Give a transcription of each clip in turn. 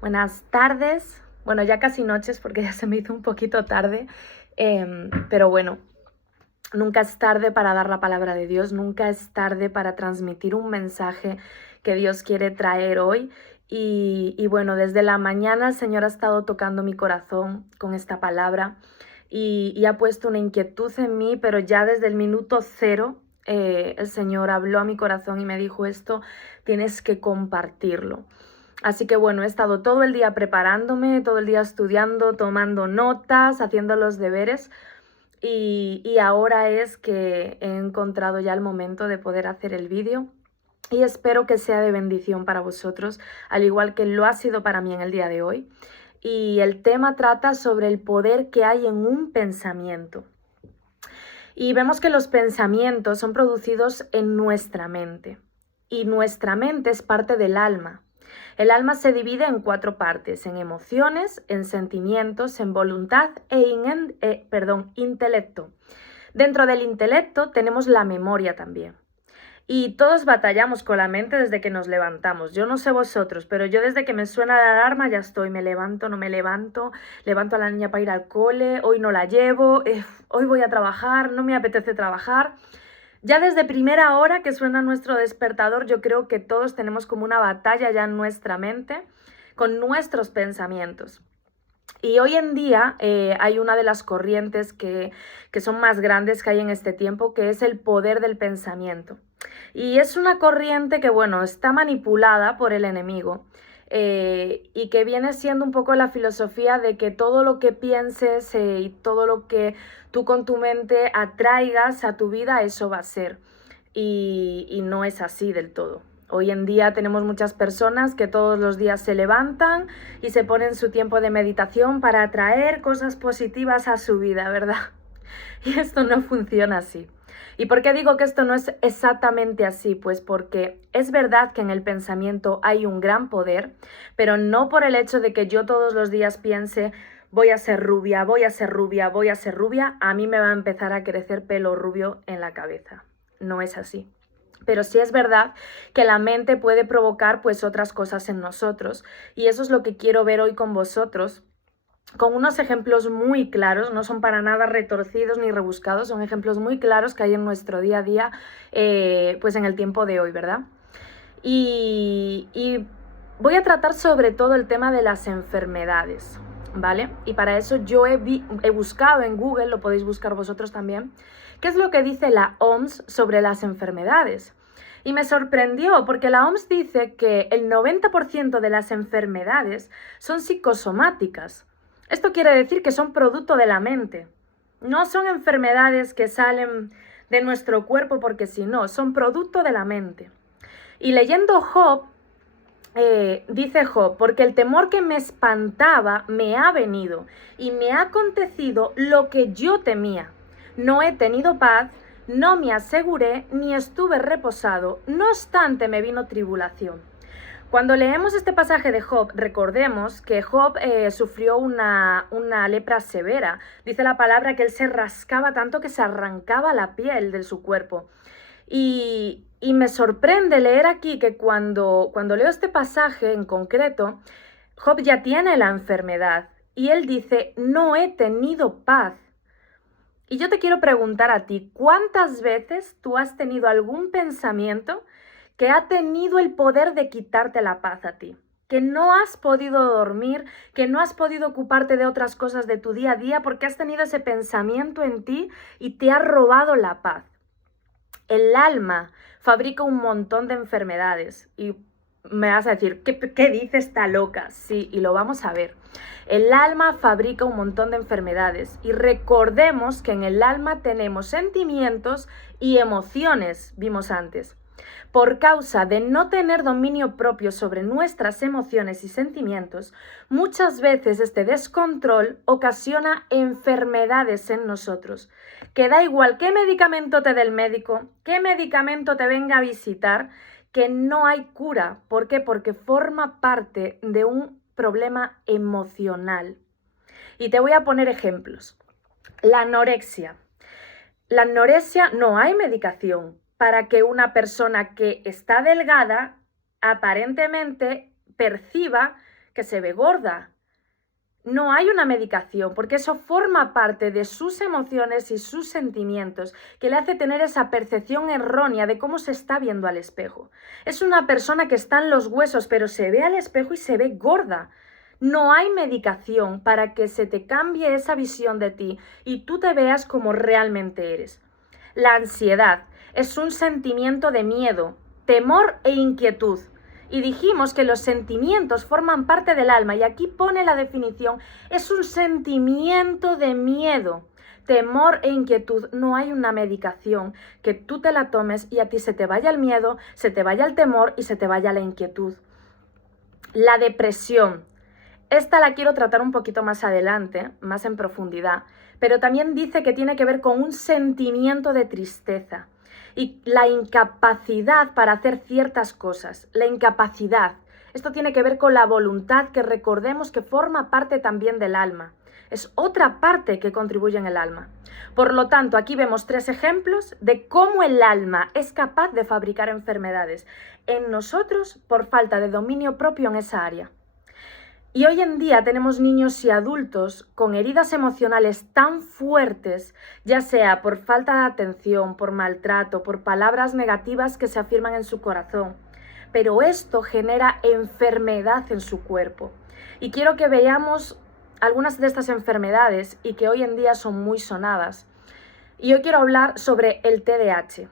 Buenas tardes, bueno, ya casi noches porque ya se me hizo un poquito tarde, pero bueno, nunca es tarde para dar la palabra de Dios, nunca es tarde para transmitir un mensaje que Dios quiere traer hoy. Y bueno, desde la mañana el Señor ha estado tocando mi corazón con esta palabra y ha puesto una inquietud en mí, pero ya desde el minuto cero el Señor habló a mi corazón y me dijo esto, tienes que compartirlo. Así que bueno, he estado todo el día preparándome, todo el día estudiando, tomando notas, haciendo los deberes y ahora es que he encontrado ya el momento de poder hacer el vídeo y espero que sea de bendición para vosotros, al igual que lo ha sido para mí en el día de hoy. Y el tema trata sobre el poder que hay en un pensamiento. Y vemos que los pensamientos son producidos en nuestra mente y nuestra mente es parte del alma. El alma se divide en 4 partes, en emociones, en sentimientos, en voluntad e en intelecto. Dentro del intelecto tenemos la memoria también. Y todos batallamos con la mente desde que nos levantamos. Yo no sé vosotros, pero yo desde que me suena la alarma ya estoy. Me levanto, no me levanto, levanto a la niña para ir al cole, hoy no la llevo, hoy voy a trabajar, no me apetece trabajar. Ya desde primera hora que suena nuestro despertador, yo creo que todos tenemos como una batalla ya en nuestra mente con nuestros pensamientos. Y hoy en día hay una de las corrientes que son más grandes que hay en este tiempo, que es el poder del pensamiento. Y es una corriente que, bueno, está manipulada por el enemigo y que viene siendo un poco la filosofía de que todo lo que pienses y todo lo que tú con tu mente atraigas a tu vida, eso va a ser. Y no es así del todo. Hoy en día tenemos muchas personas que todos los días se levantan y se ponen su tiempo de meditación para atraer cosas positivas a su vida, ¿verdad? Y esto no funciona así. ¿Y por qué digo que esto no es exactamente así? Pues porque es verdad que en el pensamiento hay un gran poder, pero no por el hecho de que yo todos los días piense voy a ser rubia, voy a ser rubia, voy a ser rubia, a mí me va a empezar a crecer pelo rubio en la cabeza. No es así. Pero sí es verdad que la mente puede provocar pues otras cosas en nosotros y eso es lo que quiero ver hoy con vosotros con unos ejemplos muy claros, no son para nada retorcidos ni rebuscados, son ejemplos muy claros que hay en nuestro día a día, pues en el tiempo de hoy, ¿verdad? Y voy a tratar sobre todo el tema de las enfermedades, ¿vale? Y para eso yo he buscado en Google, lo podéis buscar vosotros también, qué es lo que dice la OMS sobre las enfermedades. Y me sorprendió porque la OMS dice que el 90% de las enfermedades son psicosomáticas. Esto quiere decir que son producto de la mente. No son enfermedades que salen de nuestro cuerpo porque si no, son producto de la mente. Y leyendo Job, dice Job, porque el temor que me espantaba me ha venido y me ha acontecido lo que yo temía. No he tenido paz, no me aseguré, ni estuve reposado, no obstante me vino tribulación. Cuando leemos este pasaje de Job, recordemos que Job sufrió una lepra severa. Dice la palabra que él se rascaba tanto que se arrancaba la piel de su cuerpo. Y me sorprende leer aquí que cuando leo este pasaje en concreto, Job ya tiene la enfermedad y él dice, no he tenido paz. Y yo te quiero preguntar a ti, ¿cuántas veces tú has tenido algún pensamiento que ha tenido el poder de quitarte la paz a ti? Que no has podido dormir, que no has podido ocuparte de otras cosas de tu día a día porque has tenido ese pensamiento en ti y te ha robado la paz. El alma fabrica un montón de enfermedades y me vas a decir, ¿qué dice esta loca? Sí, y lo vamos a ver. El alma fabrica un montón de enfermedades y recordemos que en el alma tenemos sentimientos y emociones, vimos antes. Por causa de no tener dominio propio sobre nuestras emociones y sentimientos, muchas veces este descontrol ocasiona enfermedades en nosotros, que da igual qué medicamento te dé el médico, qué medicamento te venga a visitar, que no hay cura. ¿Por qué? Porque forma parte de un problema emocional. Y te voy a poner ejemplos. La anorexia. La anorexia no hay medicación para que una persona que está delgada aparentemente perciba que se ve gorda. No hay una medicación, porque eso forma parte de sus emociones y sus sentimientos, que le hace tener esa percepción errónea de cómo se está viendo al espejo. Es una persona que está en los huesos, pero se ve al espejo y se ve gorda. No hay medicación para que se te cambie esa visión de ti y tú te veas como realmente eres. La ansiedad es un sentimiento de miedo, temor e inquietud. Y dijimos que los sentimientos forman parte del alma y aquí pone la definición, es un sentimiento de miedo, temor e inquietud. No hay una medicación que tú te la tomes y a ti se te vaya el miedo, se te vaya el temor y se te vaya la inquietud. La depresión. Esta la quiero tratar un poquito más adelante, más en profundidad, pero también dice que tiene que ver con un sentimiento de tristeza. Y la incapacidad para hacer ciertas cosas, la incapacidad. Esto tiene que ver con la voluntad, que recordemos que forma parte también del alma. Es otra parte que contribuye en el alma. Por lo tanto, aquí vemos 3 ejemplos de cómo el alma es capaz de fabricar enfermedades en nosotros por falta de dominio propio en esa área. Y hoy en día tenemos niños y adultos con heridas emocionales tan fuertes, ya sea por falta de atención, por maltrato, por palabras negativas que se afirman en su corazón. Pero esto genera enfermedad en su cuerpo. Y quiero que veamos algunas de estas enfermedades y que hoy en día son muy sonadas. Y hoy quiero hablar sobre el TDAH.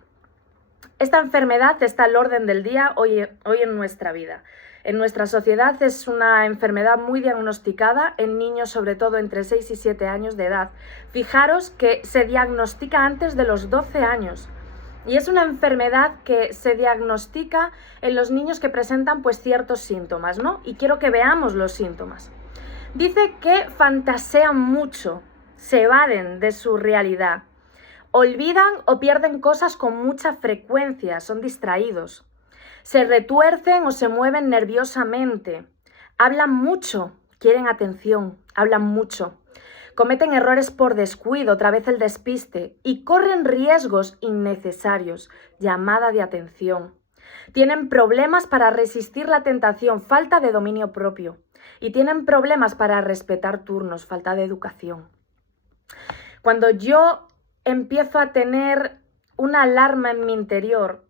Esta enfermedad está al orden del día hoy en nuestra vida. En nuestra sociedad es una enfermedad muy diagnosticada en niños, sobre todo entre 6 y 7 años de edad. Fijaros que se diagnostica antes de los 12 años. Y es una enfermedad que se diagnostica en los niños que presentan pues ciertos síntomas, ¿no? Y quiero que veamos los síntomas. Dice que fantasean mucho, se evaden de su realidad. Olvidan o pierden cosas con mucha frecuencia, son distraídos. Se retuercen o se mueven nerviosamente. Hablan mucho, quieren atención, hablan mucho. Cometen errores por descuido, otra vez el despiste, y corren riesgos innecesarios, llamada de atención. Tienen problemas para resistir la tentación, falta de dominio propio. Y tienen problemas para respetar turnos, falta de educación. Cuando yo empiezo a tener una alarma en mi interior,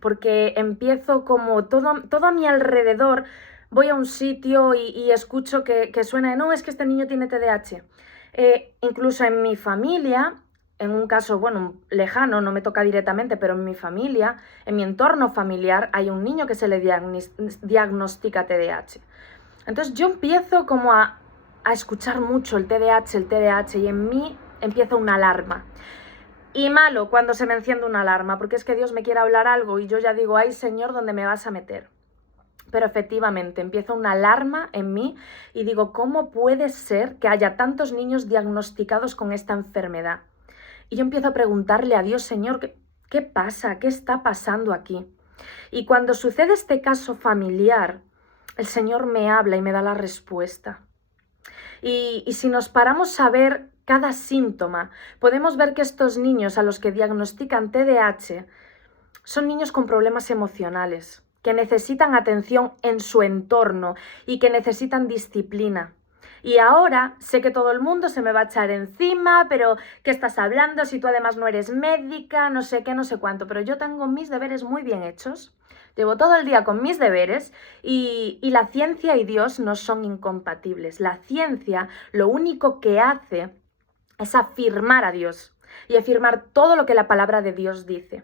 porque empiezo como todo a mi alrededor, voy a un sitio y escucho que suena, no, es que este niño tiene TDAH. Incluso en mi familia, en un caso, bueno, lejano, no me toca directamente, pero en mi familia, en mi entorno familiar, hay un niño que se le diagnostica TDAH. Entonces yo empiezo como a escuchar mucho el TDAH, y en mí empieza una alarma. Y malo cuando se me enciende una alarma, porque es que Dios me quiere hablar algo y yo ya digo, ay Señor, ¿dónde me vas a meter? Pero efectivamente empieza una alarma en mí y digo, ¿cómo puede ser que haya tantos niños diagnosticados con esta enfermedad? Y yo empiezo a preguntarle a Dios, Señor, ¿qué pasa? ¿Qué está pasando aquí? Y cuando sucede este caso familiar, el Señor me habla y me da la respuesta. Y si nos paramos a ver cada síntoma, podemos ver que estos niños a los que diagnostican TDAH son niños con problemas emocionales, que necesitan atención en su entorno y que necesitan disciplina. Y ahora sé que todo el mundo se me va a echar encima, pero ¿qué estás hablando? Si tú además no eres médica, no sé qué, no sé cuánto, pero yo tengo mis deberes muy bien hechos. Llevo todo el día con mis deberes y la ciencia y Dios no son incompatibles. La ciencia lo único que hace es afirmar a Dios y afirmar todo lo que la palabra de Dios dice.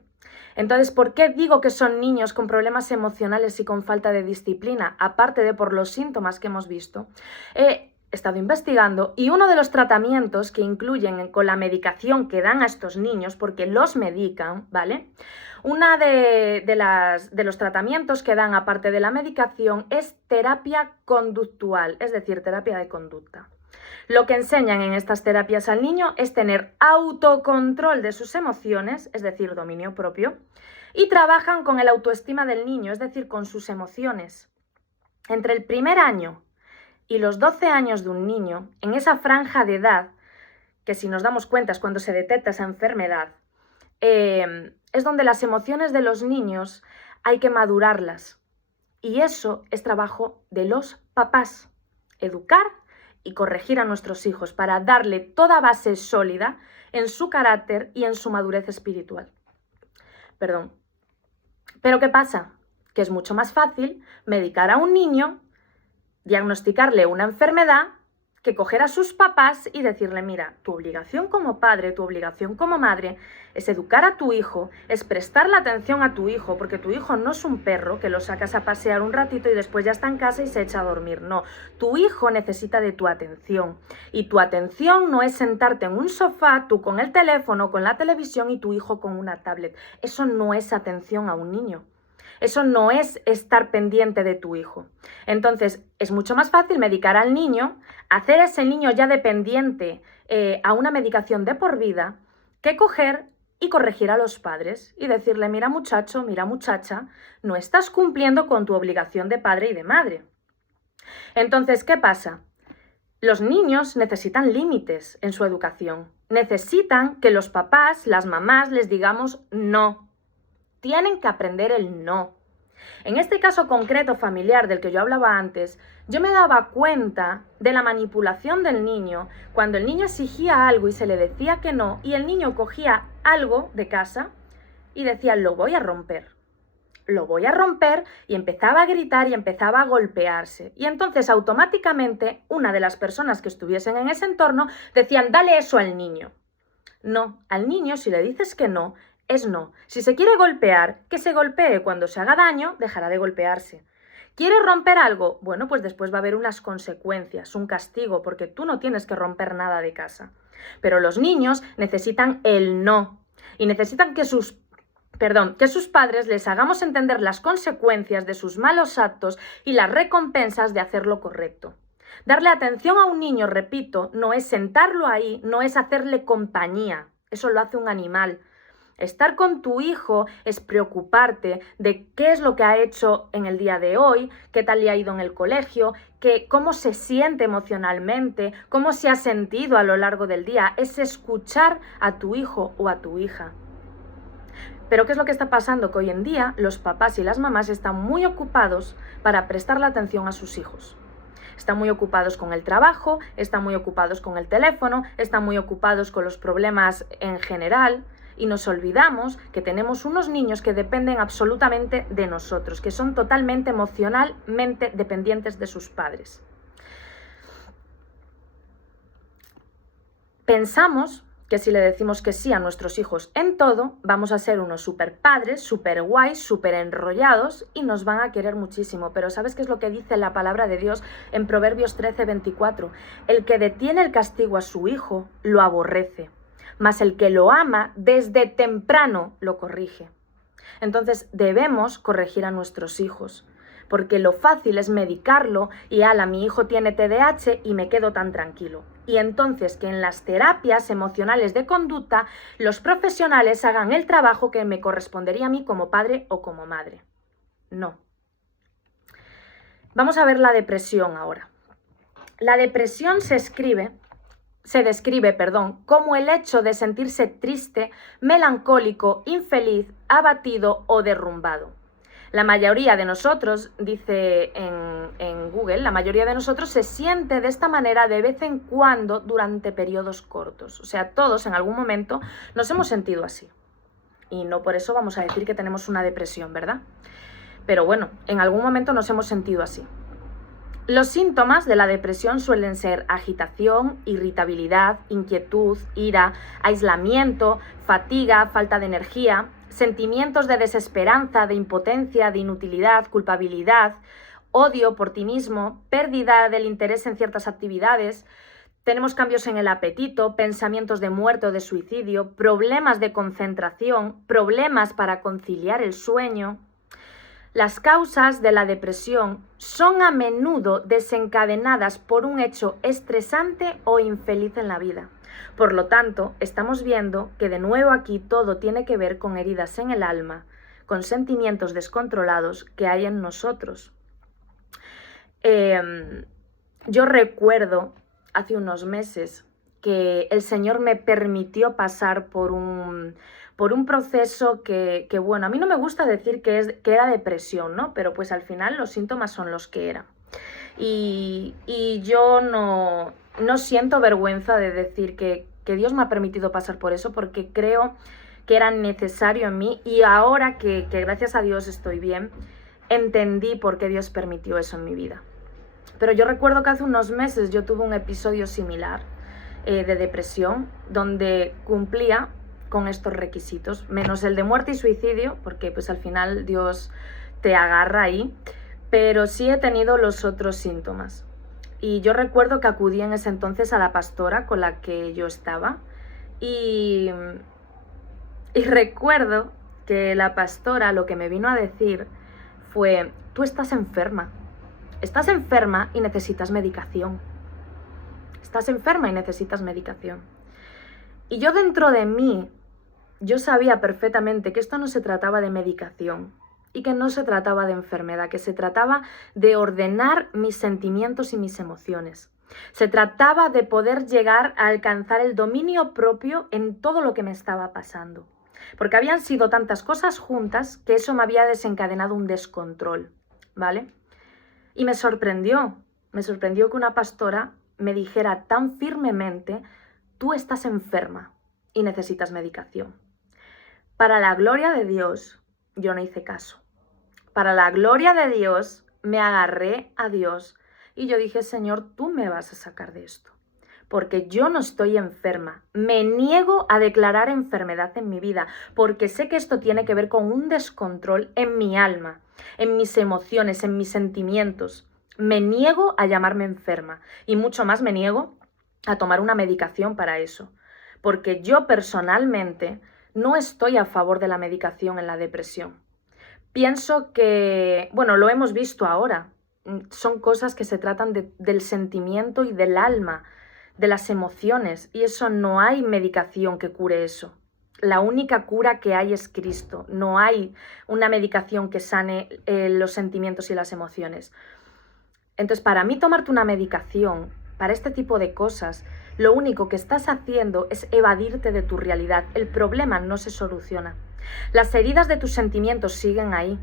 Entonces, ¿por qué digo que son niños con problemas emocionales y con falta de disciplina? Aparte de por los síntomas que hemos visto. He estado investigando y uno de los tratamientos que incluyen con la medicación que dan a estos niños, porque los medican, ¿vale? Una de los tratamientos que dan aparte de la medicación es terapia conductual, es decir, terapia de conducta. Lo que enseñan en estas terapias al niño es tener autocontrol de sus emociones, es decir, dominio propio, y trabajan con el autoestima del niño, es decir, con sus emociones. Entre el primer año y los 12 años de un niño, en esa franja de edad, que si nos damos cuenta es cuando se detecta esa enfermedad, es donde las emociones de los niños hay que madurarlas. Y eso es trabajo de los papás, educar y corregir a nuestros hijos para darle toda base sólida en su carácter y en su madurez espiritual. Perdón. Pero ¿qué pasa? Que es mucho más fácil medicar a un niño, diagnosticarle una enfermedad, que coger a sus papás y decirle, mira, tu obligación como padre, tu obligación como madre es educar a tu hijo, es prestarle atención a tu hijo, porque tu hijo no es un perro que lo sacas a pasear un ratito y después ya está en casa y se echa a dormir. No, tu hijo necesita de tu atención. Y tu atención no es sentarte en un sofá, tú con el teléfono, con la televisión y tu hijo con una tablet. Eso no es atención a un niño. Eso no es estar pendiente de tu hijo. Entonces, es mucho más fácil medicar al niño, hacer a ese niño ya dependiente a una medicación de por vida, que coger y corregir a los padres y decirle, mira muchacho, mira muchacha, no estás cumpliendo con tu obligación de padre y de madre. Entonces, ¿qué pasa? Los niños necesitan límites en su educación. Necesitan que los papás, las mamás, les digamos no. Tienen que aprender el no. En este caso concreto familiar del que yo hablaba antes, yo me daba cuenta de la manipulación del niño cuando el niño exigía algo y se le decía que no, y el niño cogía algo de casa y decía, lo voy a romper. Lo voy a romper, y empezaba a gritar y empezaba a golpearse. Y entonces automáticamente una de las personas que estuviesen en ese entorno decían, dale eso al niño. No, al niño si le dices que no, es no. Si se quiere golpear, que se golpee. Cuando se haga daño, dejará de golpearse. ¿Quieres romper algo? Bueno, pues después va a haber unas consecuencias, un castigo, porque tú no tienes que romper nada de casa. Pero los niños necesitan el no. Y necesitan que sus padres les hagamos entender las consecuencias de sus malos actos y las recompensas de hacer lo correcto. Darle atención a un niño, repito, no es sentarlo ahí, no es hacerle compañía. Eso lo hace un animal. Estar con tu hijo es preocuparte de qué es lo que ha hecho en el día de hoy, qué tal le ha ido en el colegio, cómo se siente emocionalmente, cómo se ha sentido a lo largo del día. Es escuchar a tu hijo o a tu hija. Pero ¿qué es lo que está pasando? Que hoy en día los papás y las mamás están muy ocupados para prestarle atención a sus hijos. Están muy ocupados con el trabajo, están muy ocupados con el teléfono, están muy ocupados con los problemas en general. Y nos olvidamos que tenemos unos niños que dependen absolutamente de nosotros, que son totalmente emocionalmente dependientes de sus padres. Pensamos que si le decimos que sí a nuestros hijos en todo, vamos a ser unos super padres, super guays, super enrollados y nos van a querer muchísimo. Pero ¿sabes qué es lo que dice la palabra de Dios en Proverbios 13:24? El que detiene el castigo a su hijo lo aborrece, mas el que lo ama desde temprano lo corrige. Entonces debemos corregir a nuestros hijos, porque lo fácil es medicarlo y ala, mi hijo tiene TDAH y me quedo tan tranquilo. Y entonces que en las terapias emocionales de conducta los profesionales hagan el trabajo que me correspondería a mí como padre o como madre. No. Vamos a ver la depresión ahora. La depresión se describe, como el hecho de sentirse triste, melancólico, infeliz, abatido o derrumbado. La mayoría de nosotros, dice en Google, la mayoría de nosotros se siente de esta manera de vez en cuando durante periodos cortos. O sea, todos en algún momento nos hemos sentido así. Y no por eso vamos a decir que tenemos una depresión, ¿verdad? Pero bueno, en algún momento nos hemos sentido así. Los síntomas de la depresión suelen ser agitación, irritabilidad, inquietud, ira, aislamiento, fatiga, falta de energía, sentimientos de desesperanza, de impotencia, de inutilidad, culpabilidad, odio por ti mismo, pérdida del interés en ciertas actividades. Tenemos cambios en el apetito, pensamientos de muerte o de suicidio, problemas de concentración, problemas para conciliar el sueño. Las causas de la depresión son a menudo desencadenadas por un hecho estresante o infeliz en la vida. Por lo tanto, estamos viendo que de nuevo aquí todo tiene que ver con heridas en el alma, con sentimientos descontrolados que hay en nosotros. Yo recuerdo hace unos meses que el Señor me permitió pasar por un por un proceso que, bueno, a mí no me gusta decir que era depresión, ¿no? Pero pues al final los síntomas son los que eran. Y yo no siento vergüenza de decir que Dios me ha permitido pasar por eso, porque creo que era necesario en mí, y ahora que gracias a Dios estoy bien, entendí por qué Dios permitió eso en mi vida. Pero yo recuerdo que hace unos meses yo tuve un episodio similar de depresión, donde cumplía con estos requisitos, menos el de muerte y suicidio, porque pues al final Dios te agarra ahí, pero sí he tenido los otros síntomas. Y yo recuerdo que acudí en ese entonces a la pastora con la que yo estaba, y recuerdo que la pastora lo que me vino a decir fue: tú estás enferma y necesitas medicación. Estás enferma y necesitas medicación. Y yo dentro de mí, yo sabía perfectamente que esto no se trataba de medicación y que no se trataba de enfermedad, que se trataba de ordenar mis sentimientos y mis emociones. Se trataba de poder llegar a alcanzar el dominio propio en todo lo que me estaba pasando. Porque habían sido tantas cosas juntas que eso me había desencadenado un descontrol, ¿vale? Y me sorprendió que una pastora me dijera tan firmemente: tú estás enferma y necesitas medicación. Para la gloria de Dios, yo no hice caso. Para la gloria de Dios, me agarré a Dios y yo dije: Señor, tú me vas a sacar de esto, porque yo no estoy enferma. Me niego a declarar enfermedad en mi vida, porque sé que esto tiene que ver con un descontrol en mi alma, en mis emociones, en mis sentimientos. Me niego a llamarme enferma, y mucho más me niego a tomar una medicación para eso, porque yo personalmente no estoy a favor de la medicación en la depresión. Pienso que, bueno, lo hemos visto ahora, son cosas que se tratan del sentimiento y del alma, de las emociones, y eso no hay medicación que cure eso. La única cura que hay es Cristo. No hay una medicación que sane los sentimientos y las emociones. Entonces, para mí, tomarte una medicación para este tipo de cosas, lo único que estás haciendo es evadirte de tu realidad. El problema no se soluciona. Las heridas de tus sentimientos siguen ahí.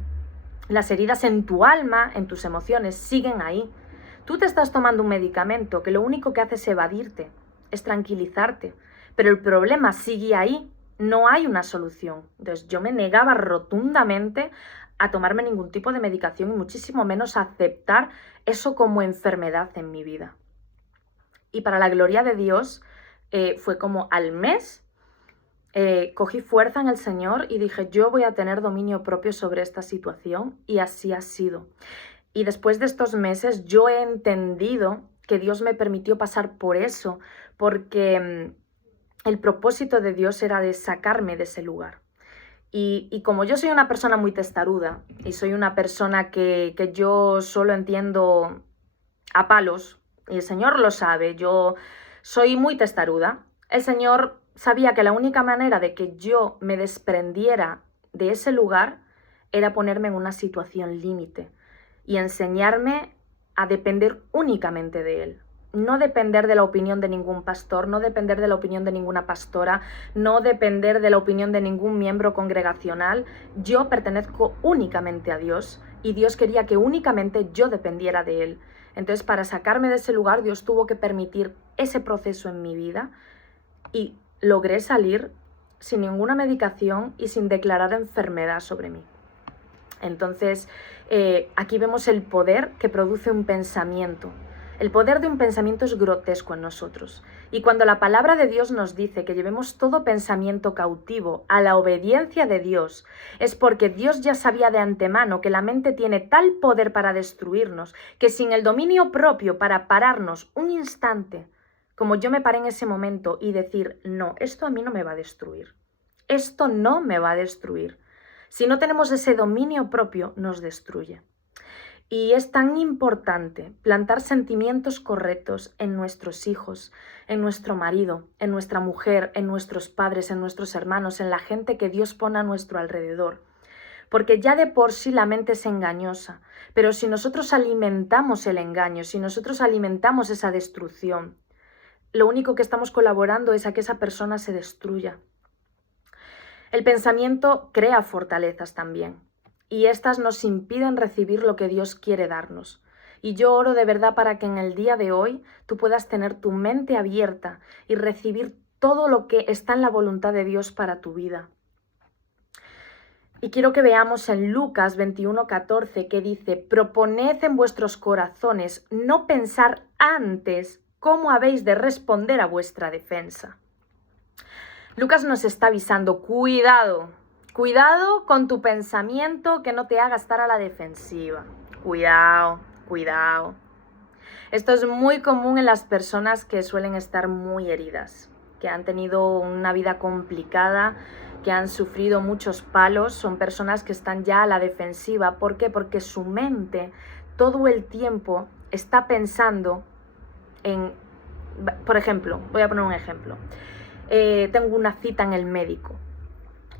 Las heridas en tu alma, en tus emociones, siguen ahí. Tú te estás tomando un medicamento que lo único que hace es evadirte, es tranquilizarte, pero el problema sigue ahí, no hay una solución. Entonces yo me negaba rotundamente a tomarme ningún tipo de medicación y muchísimo menos a aceptar eso como enfermedad en mi vida. Y para la gloria de Dios, fue como al mes, cogí fuerza en el Señor y dije: yo voy a tener dominio propio sobre esta situación, y así ha sido. Y después de estos meses yo he entendido que Dios me permitió pasar por eso, porque el propósito de Dios era de sacarme de ese lugar. Y como yo soy una persona muy testaruda y soy una persona que yo solo entiendo a palos, y el Señor lo sabe, yo soy muy testaruda, el Señor sabía que la única manera de que yo me desprendiera de ese lugar era ponerme en una situación límite y enseñarme a depender únicamente de Él. No depender de la opinión de ningún pastor, no depender de la opinión de ninguna pastora, no depender de la opinión de ningún miembro congregacional. Yo pertenezco únicamente a Dios y Dios quería que únicamente yo dependiera de Él. Entonces, para sacarme de ese lugar, Dios tuvo que permitir ese proceso en mi vida y logré salir sin ninguna medicación y sin declarar enfermedad sobre mí. Entonces, aquí vemos el poder que produce un pensamiento. El poder de un pensamiento es grotesco en nosotros. Y cuando la palabra de Dios nos dice que llevemos todo pensamiento cautivo a la obediencia de Dios, es porque Dios ya sabía de antemano que la mente tiene tal poder para destruirnos, que sin el dominio propio para pararnos un instante, como yo me paré en ese momento y decir: no, esto a mí no me va a destruir. Esto no me va a destruir. Si no tenemos ese dominio propio, nos destruye. Y es tan importante plantar sentimientos correctos en nuestros hijos, en nuestro marido, en nuestra mujer, en nuestros padres, en nuestros hermanos, en la gente que Dios pone a nuestro alrededor. Porque ya de por sí la mente es engañosa, pero si nosotros alimentamos el engaño, si nosotros alimentamos esa destrucción, lo único que estamos colaborando es a que esa persona se destruya. El pensamiento crea fortalezas también, y estas nos impiden recibir lo que Dios quiere darnos. Y yo oro de verdad para que en el día de hoy tú puedas tener tu mente abierta y recibir todo lo que está en la voluntad de Dios para tu vida. Y quiero que veamos en Lucas 21:14 que dice: proponed en vuestros corazones no pensar antes cómo habéis de responder a vuestra defensa. Lucas nos está avisando, cuidado con tu pensamiento que no te haga estar a la defensiva. Cuidado. Esto es muy común en las personas que suelen estar muy heridas, que han tenido una vida complicada, que han sufrido muchos palos. Son personas que están ya a la defensiva. ¿Por qué? Porque su mente todo el tiempo está pensando en... Por ejemplo, voy a poner un ejemplo. Tengo una cita en el médico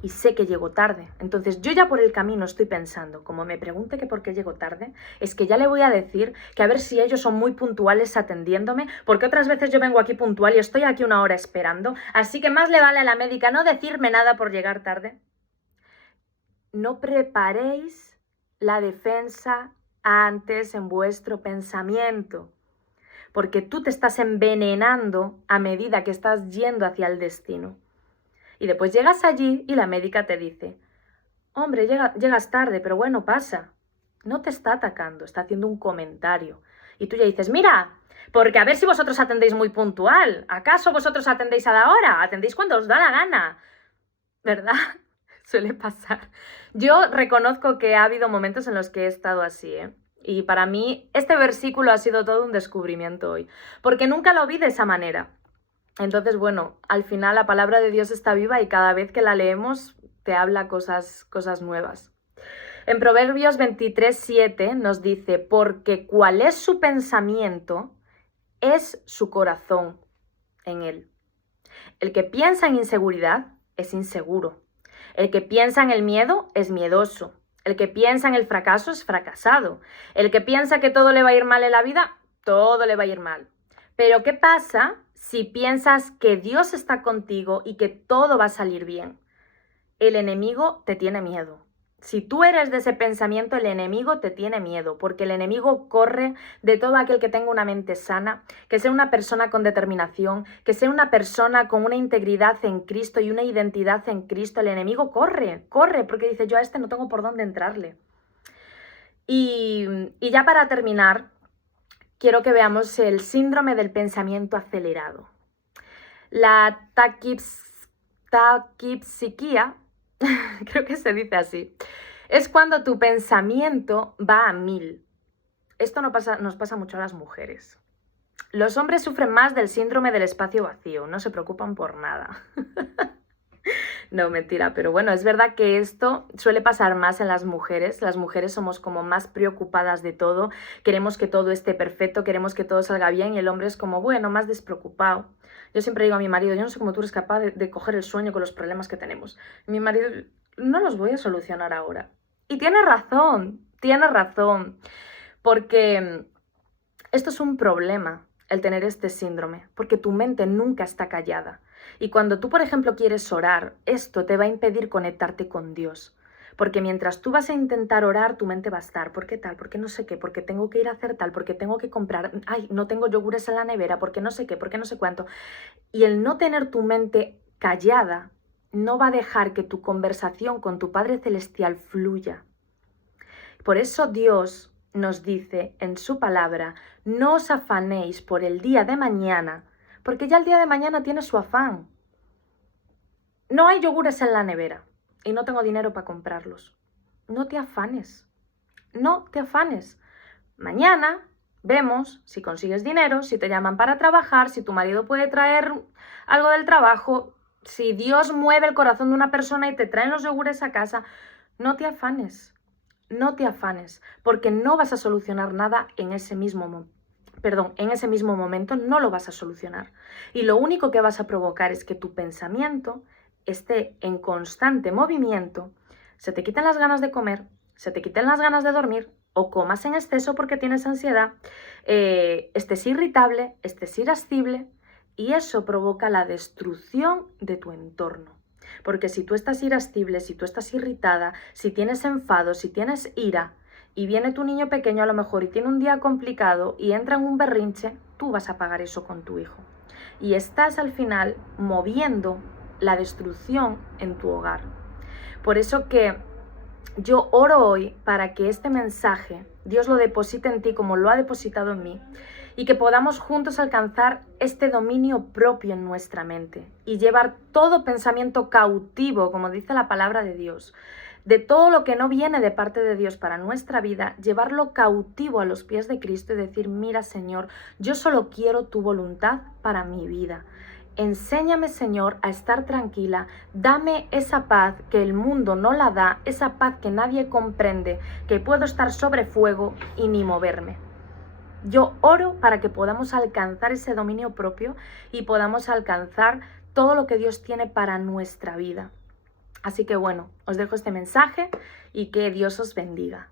y sé que llego tarde. Entonces yo ya por el camino estoy pensando, como me pregunte que por qué llego tarde, es que ya le voy a decir que a ver si ellos son muy puntuales atendiéndome, porque otras veces yo vengo aquí puntual y estoy aquí una hora esperando, así que más le vale a la médica no decirme nada por llegar tarde. No preparéis la defensa antes en vuestro pensamiento, porque tú te estás envenenando a medida que estás yendo hacia el destino. Y después llegas allí y la médica te dice: hombre, llegas tarde, pero bueno, pasa. No te está atacando, está haciendo un comentario. Y tú ya dices: mira, porque a ver si vosotros atendéis muy puntual. ¿Acaso vosotros atendéis a la hora? Atendéis cuando os da la gana. ¿Verdad? Suele pasar. Yo reconozco que ha habido momentos en los que he estado así, ¿eh? Y para mí este versículo ha sido todo un descubrimiento hoy, porque nunca lo vi de esa manera. Entonces, bueno, al final la palabra de Dios está viva y cada vez que la leemos te habla cosas nuevas. En Proverbios 23:7 nos dice: porque cuál es su pensamiento, es su corazón en él. El que piensa en inseguridad es inseguro. El que piensa en el miedo es miedoso. El que piensa en el fracaso es fracasado. El que piensa que todo le va a ir mal en la vida, todo le va a ir mal. Pero ¿qué pasa si piensas que Dios está contigo y que todo va a salir bien? El enemigo te tiene miedo. Si tú eres de ese pensamiento, el enemigo te tiene miedo, porque el enemigo corre de todo aquel que tenga una mente sana, que sea una persona con determinación, que sea una persona con una integridad en Cristo y una identidad en Cristo. El enemigo corre, porque dice: yo a este no tengo por dónde entrarle. Y ya para terminar, quiero que veamos el síndrome del pensamiento acelerado. La taquipsiquía, creo que se dice así, es cuando tu pensamiento va a 1000. Esto nos pasa mucho a las mujeres. Los hombres sufren más del síndrome del espacio vacío, no se preocupan por nada. No, mentira, pero bueno, es verdad que esto suele pasar más en las mujeres. Las mujeres somos como más preocupadas de todo, queremos que todo esté perfecto, queremos que todo salga bien, y el hombre es como, bueno, más despreocupado. Yo siempre digo a mi marido: yo no sé cómo tú eres capaz de coger el sueño con los problemas que tenemos. Y mi marido: no los voy a solucionar ahora. Y tiene razón, porque esto es un problema, el tener este síndrome, porque tu mente nunca está callada. Y cuando tú, por ejemplo, quieres orar, esto te va a impedir conectarte con Dios. Porque mientras tú vas a intentar orar, tu mente va a estar: ¿por qué tal? ¿Por qué no sé qué? ¿Por qué tengo que ir a hacer tal? ¿Por qué tengo que comprar? Ay, no tengo yogures en la nevera, ¿por qué no sé qué? ¿Por qué no sé cuánto? Y el no tener tu mente callada no va a dejar que tu conversación con tu Padre Celestial fluya. Por eso Dios nos dice en su palabra: no os afanéis por el día de mañana, porque ya el día de mañana tiene su afán. No hay yogures en la nevera y no tengo dinero para comprarlos. No te afanes. Mañana vemos si consigues dinero, si te llaman para trabajar, si tu marido puede traer algo del trabajo, si Dios mueve el corazón de una persona y te traen los yogures a casa. No te afanes, porque no vas a solucionar nada en ese mismo momento no lo vas a solucionar. Y lo único que vas a provocar es que tu pensamiento esté en constante movimiento, se te quiten las ganas de comer, se te quiten las ganas de dormir, o comas en exceso porque tienes ansiedad, estés irritable, estés irascible, y eso provoca la destrucción de tu entorno. Porque si tú estás irascible, si tú estás irritada, si tienes enfado, si tienes ira, y viene tu niño pequeño a lo mejor y tiene un día complicado y entra en un berrinche, tú vas a pagar eso con tu hijo. Y estás al final moviendo la destrucción en tu hogar. Por eso que yo oro hoy para que este mensaje Dios lo deposite en ti como lo ha depositado en mí y que podamos juntos alcanzar este dominio propio en nuestra mente y llevar todo pensamiento cautivo, como dice la palabra de Dios, de todo lo que no viene de parte de Dios para nuestra vida, llevarlo cautivo a los pies de Cristo y decir, mira Señor, yo solo quiero tu voluntad para mi vida. Enséñame, Señor, a estar tranquila, dame esa paz que el mundo no la da, esa paz que nadie comprende, que puedo estar sobre fuego y ni moverme. Yo oro para que podamos alcanzar ese dominio propio y podamos alcanzar todo lo que Dios tiene para nuestra vida. Así que bueno, os dejo este mensaje y que Dios os bendiga.